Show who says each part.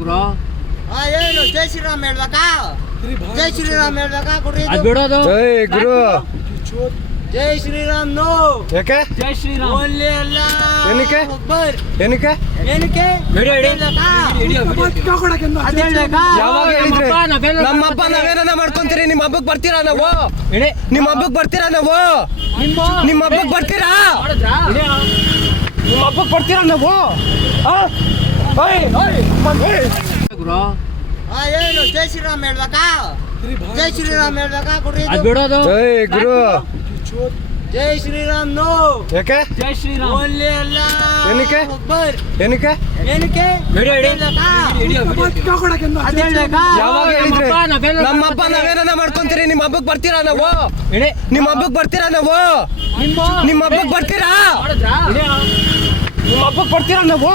Speaker 1: Bro
Speaker 2: ಆ, ಏನು ಜೈ ಶ್ರೀರಾಮ್ ಹೇಳ್ಬೇಕಾ? ಜೈ ಶ್ರೀರಾಮ್ ಹೇಳ್ಬೇಕಾ? ಕೊಡ್ರಿ ಇದು.
Speaker 1: ಅದ್ ಬಿಡೋದು.
Speaker 3: ಜೈ ಗುರು.
Speaker 2: ಜೈ ಶ್ರೀರಾಮ್ ನೋ.
Speaker 3: ಯಾಕೆ?
Speaker 1: ಜೈ ಶ್ರೀರಾಮ್.
Speaker 2: ಓನ್ಲಿ ಅಲ್ಲ.
Speaker 3: ಏನಕ್ಕೆ?
Speaker 2: ಅಕ್ಬರ್
Speaker 3: ಏನಕ್ಕೆ?
Speaker 2: ಏನಕ್ಕೆ?
Speaker 1: ವಿಡಿಯೋ ಇಡಿ.
Speaker 2: ಹೇಳ್ಬೇಕಾ? ಅದ್ ಹೇಳ್ಬೇಕಾ
Speaker 3: ಯಾವಾಗ ಹೇಳಿದ್ರೆ?
Speaker 1: ನಮ್ಮಪ್ಪ ನಾವೇನೋ
Speaker 3: ನಮ್ಮ ಅಪ್ಪ ನಾವೇನ ಮಾಡ್ಕೊಂತೀರಿ? ನಿಮ್ಮ ಹಬ್ಬಕ್ಕೆ ಬರ್ತೀರಾ ನಾವು?
Speaker 1: ಇಡಿ.
Speaker 3: ನಿಮ್ಮ ಹಬ್ಬಕ್ಕೆ ಬರ್ತೀರಾ ನಾವು?
Speaker 1: ನಿಮ್ಮ
Speaker 3: ನಿಮ್ಮ ಹಬ್ಬಕ್ಕೆ ಬರ್ತೀರಾ?
Speaker 1: ಮಾಡಿದ್ರಾ? ಇಡಿ.
Speaker 3: ನಿಮ್ಮ ಹಬ್ಬಕ್ ಬರ್ತೀರಾ ನಾವು? ಆ?
Speaker 1: ಬ್ರೋ
Speaker 2: ಆ, ಏನು ಜೈ ಶ್ರೀರಾಮ್ ಹೇಳ್ಬೇಕಾ? ಜೈ ಶ್ರೀರಾಮ್ ಹೇಳ್ಬೇಕಾ ಕೊಡ್ರಿ ಇದು.
Speaker 1: ಬಿಡೋದು.
Speaker 3: ಜೈ ಗುರು.
Speaker 2: ಜೈ ಶ್ರೀರಾಮ್ ನೋ.
Speaker 3: ಯಾಕೆ?
Speaker 1: ಜೈ ಶ್ರೀರಾಮ್.
Speaker 2: ಓನ್ಲಿ ಅಲ್ಲ.
Speaker 3: ಏನಕ್ಕೆ?
Speaker 2: ಅಕ್ಬರ್
Speaker 3: ಏನಕ್ಕೆ?
Speaker 2: ಏನಕ್ಕೆ. ಹೇಳ್ಬೇಕಾ? ಅದ್ ಹೇಳ್ಬೇಕಾ?
Speaker 3: ಯಾವಾಗ ಹೇಳಿದ್ರೆ?
Speaker 1: ನಮ್ಮಪ್ಪ ನಾವೇನೋ
Speaker 3: ನಮ್ಮ ಅಪ್ಪ ನಾವೇನ ಮಾಡ್ಕೊಂತೀರಿ? ನಿಮ್ಮ ಹಬ್ಬಕ್ಕೆ ಬರ್ತೀರಾ ನಾವು?
Speaker 1: ಇಡಿ.
Speaker 3: ನಿಮ್ಮ ಹಬ್ಬಕ್ಕೆ ಬರ್ತೀರಾ ನಾವು?
Speaker 1: ನಿಮ್ಮ
Speaker 3: ನಿಮ್ಮ ಹಬ್ಬಕ್ಕೆ ಬರ್ತೀರಾ. ನಿಮ್ಮ ಹಬ್ಬಕ್ಕೆ ಬರ್ತೀರಾ ನಾವು.